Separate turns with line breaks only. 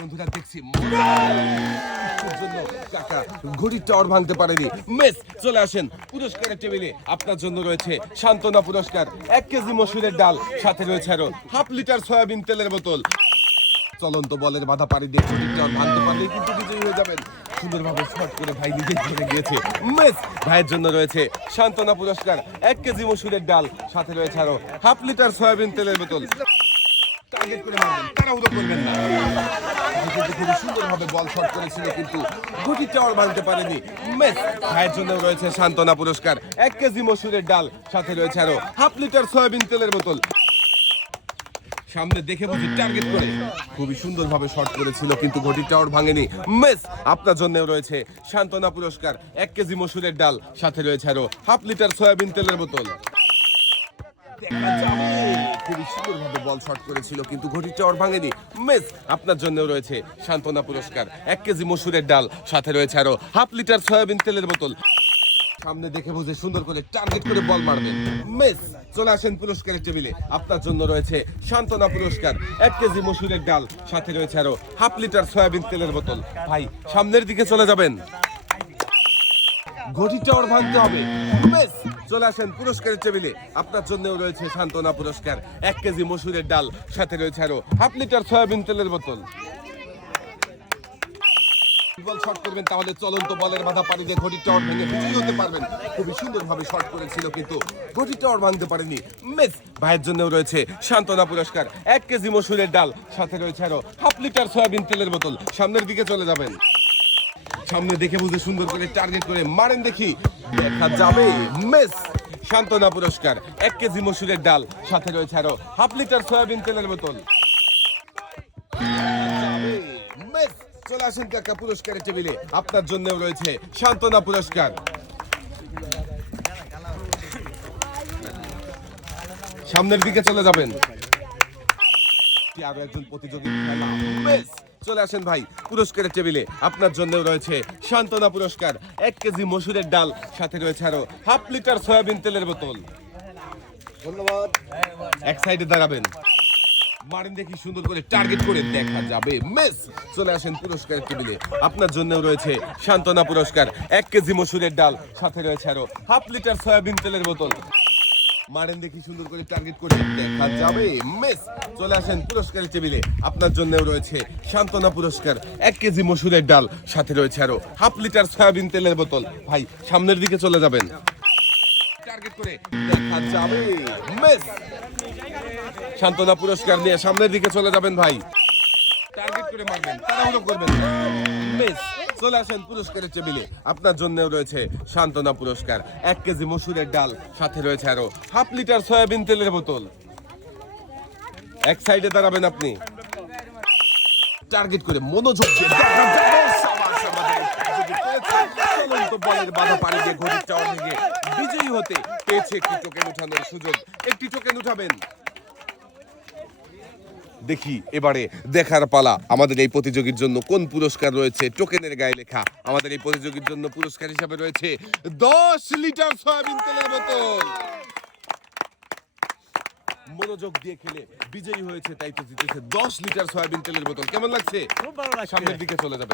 বন্ধুরা, দেখছি জন্য কাকা টাওয়ার ভাঙতে পারেনি। মেস, চলে আসেন। পুরস্কারের টেবিলে আপনার জন্য রয়েছে সান্ত্বনা পুরস্কার, এক কেজি মসুরের ডাল, সাথে রয়েছে আরও হাফ লিটার সয়াবিন তেলের বোতল। চলন্ত বলের বাধা পাড়ি দিয়ে ঘড়ির টাওয়ার ভাঙতে পারলেই কিন্তু বিজয়ী হয়ে যাবেন। সুন্দরভাবে শর্ট করে ভাই নিজেই চলে গিয়েছে। মেস, ভাইয়ের জন্য রয়েছে সান্ত্বনা পুরস্কার, এক কেজি মসুরের ডাল, সাথে রয়েছে আরও হাফ লিটার সয়াবিন তেলের বোতল। সামনে দেখে বুঝি টার্গেট করে। খুবই সুন্দরভাবে শট করেছিল, কিন্তু ঘটি টাওয়ার ভাঙেনি। মেস আপনার জন্য রয়েছে সান্ত্বনা পুরস্কার। এক কেজি মসুরের ডাল, সাথে রয়েছে আরও হাফ লিটার সয়াবিন তেলের বোতল। খুবই সুন্দরভাবে বল শট করেছিল, কিন্তু ঘটি টাওয়ার ভাঙেনি। মেস, আপনার জন্য রয়েছে সান্ত্বনা পুরস্কার। এক কেজি মসুরের ডাল, সাথে রয়েছে আরও হাফ লিটার সয়াবিন তেলের বোতল। সামনে দেখে বুঝে সুন্দর করে টার্গেট করে বল মারবেন। মেস, চলে আসেন পুরস্কারের টেবিলে। আপনার জন্য রয়েছে সান্ত্বনা পুরস্কার। এক কেজি মসুরের ডাল, সাথে রয়েছে আরও হাফ লিটার সয়াবিন তেলের বোতল। ভাই, সামনের দিকে চলে যাবেন। ঘটি টাওয়ার ভাঙতে হবে। মেস চলে আসেন পুরস্কারের টেবিলে। আপনার জন্য রয়েছে সান্ত্বনা পুরস্কার। এক কেজি মসুরের ডাল, সাথে রয়েছে আরও করেছিল কিন্তু পারেনি। ভাইয়ের জন্য রয়েছে সান্ত্বনা পুরস্কার। এক কেজি মসুরের ডাল, সাথে রয়েছে আরও হাফ লিটার সয়াবিন তেলের বোতল। সামনের দিকে চলে যাবেন। সামনে দেখে বুঝে সুন্দর করে টার্গেট করে মারেন দেখি। দেখা যাবে। মেস, সান্ত্বনা পুরস্কার, এক কেজি মসুরের ডাল, সাথে রয়েছে আরও হাফ লিটার সয়াবিন তেলের বোতল। চলে আসেন কাকা পুরস্কারের টেবিলে। আপনার জন্য রয়েছে সান্ত্বনা পুরস্কার। সামনের দিকে চলে যাবেন। আরও একজন প্রতিযোগী চলে আসেন ভাই পুরস্কারের টেবিলে। আপনার জন্য রয়েছে সান্ত্বনা পুরস্কার। এক কেজি মসুরের ডাল সাথে রয়েছে আরও হাফ লিটার সয়াবিন তেলের বোতল।
ধন্যবাদ।
এক সাইডে দাঁড়াবেন। মারেন দেখি সুন্দর করে টার্গেট করে দেখা যাবে। মেস চলে আসেন পুরস্কারের টেবিলে। আপনার জন্য রয়েছে সান্ত্বনা পুরস্কার। এক কেজি মসুরের ডাল সাথে রয়েছে আরও হাফ লিটার সয়াবিন তেলের বোতল। মারেন দেখি সুন্দর করে টার্গেট করে দেখা যাবে। মেস, চলে আসেন পুরস্কারের টেবিলে। আপনার জন্য রয়েছে সান্ত্বনা পুরস্কার। এক কেজি মসুরের ডাল, সাথে রয়েছে আরও হাফ লিটার সয়াবিন তেলের বোতল। ভাই, সামনের দিকে চলে যাবেন। টার্গেট মেস পুরস্কার নিয়ে সামনের দিকে চলে যাবেন ভাই। টার্গেট করে মারবেন, তাড়াহুড়ো করবেন না। চলে আসেন পুরস্কারের টেবিলে। আপনার জন্য রয়েছে সান্ত্বনা পুরস্কার। এক কেজি মসুরের ডাল, সাথে রয়েছে আরও হাফ লিটার সয়াবিন তেলের বোতল। এক সাইডে দাঁড়াবেন আপনি। টার্গেট করে মনোযোগ বিজয়ী হতে পেয়েছে একটি টোকেন উঠানোর সুযোগ। একটি টোকেন উঠাবেন। দেখি এবারে দেখার পালা। আমাদের এই প্রতিযোগীর জন্য কোন পুরস্কার রয়েছে? টোকেনের গায়ে লেখা। আমাদের এই প্রতিযোগীর জন্য পুরস্কার হিসাবে রয়েছে দশ লিটার সয়াবিন তেলের বোতল। মনোযোগ দিয়ে খেলে বিজয়ী হয়েছে তাই তো জিতেছে দশ লিটার সয়াবিন তেলের বোতল। কেমন লাগছে?
খুব ভালো লাগছে।
সামনের দিকে চলে যাবেন।